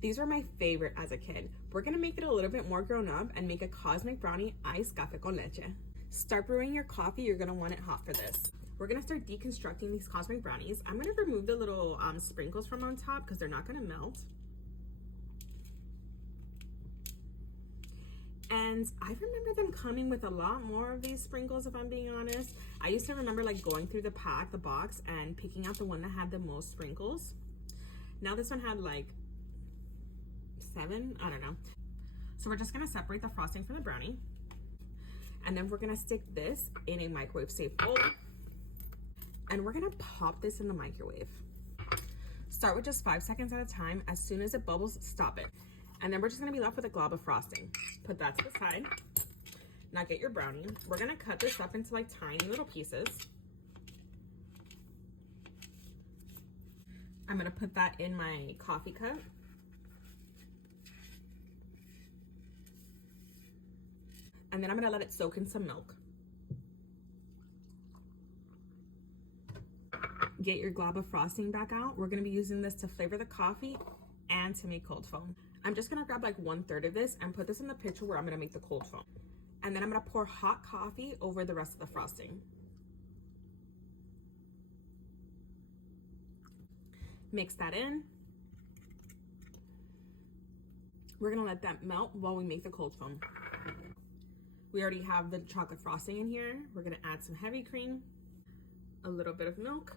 These were my favorite as a kid. We're gonna make it a little bit more grown up and make a Cosmic Brownie iced café con leche. Start brewing your coffee. You're gonna want it hot for this. We're gonna start deconstructing these Cosmic Brownies. I'm gonna remove the little sprinkles from on top because they're not gonna melt. And I remember them coming with a lot more of these sprinkles, if I'm being honest. I used to remember like going through the box, and picking out the one that had the most sprinkles. Now this one had like 7, I don't know. So we're just gonna separate the frosting from the brownie. And then we're gonna stick this in a microwave safe bowl. And we're gonna pop this in the microwave. Start with just 5 seconds at a time. As soon as it bubbles, stop it. And then we're just gonna be left with a glob of frosting. Put that to the side. Now get your brownie. We're gonna cut this up into like tiny little pieces. I'm gonna put that in my coffee cup. And then I'm gonna let it soak in some milk. Get your glob of frosting back out. We're gonna be using this to flavor the coffee and to make cold foam. I'm just gonna grab like 1/3 of this and put this in the pitcher where I'm gonna make the cold foam. And then I'm gonna pour hot coffee over the rest of the frosting. Mix that in. We're gonna let that melt while we make the cold foam. We already have the chocolate frosting in here. We're gonna add some heavy cream, a little bit of milk,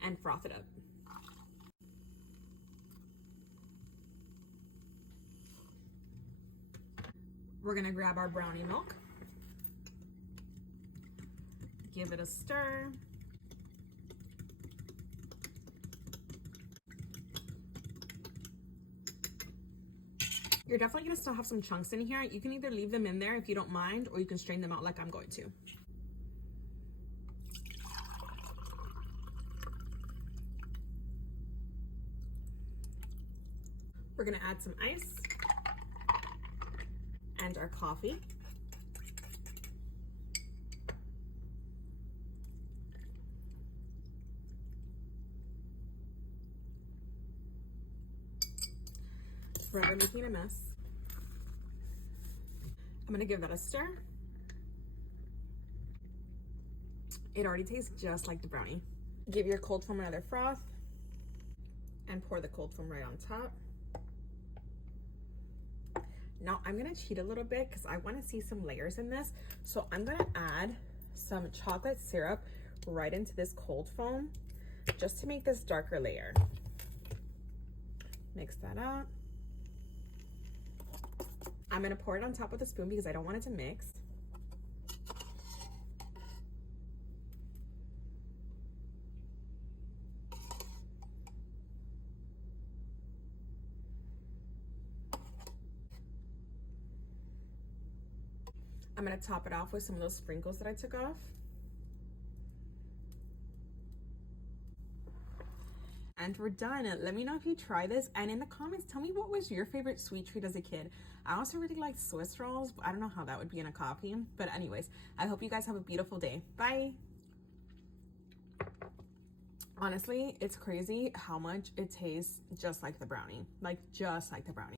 and froth it up. We're gonna grab our brownie milk, give it a stir. You're definitely gonna still have some chunks in here. You can either leave them in there if you don't mind, or you can strain them out like I'm going to. We're gonna add some ice and our coffee. Forever making a mess. I'm gonna give that a stir. It already tastes just like the brownie. Give your cold foam another froth and pour the cold foam right on top. Now I'm gonna cheat a little bit because I wanna see some layers in this. So I'm gonna add some chocolate syrup right into this cold foam just to make this darker layer. Mix that up. I'm gonna pour it on top with a spoon because I don't want it to mix. I'm gonna top it off with some of those sprinkles that I took off. And we're done. Let me know if you try this, and in the comments tell me what was your favorite sweet treat as a kid. I also really like Swiss rolls, but I don't know how that would be in a coffee. But anyways, I hope you guys have a beautiful day. Bye. Honestly, it's crazy how much it tastes just like the brownie, like just like the brownie.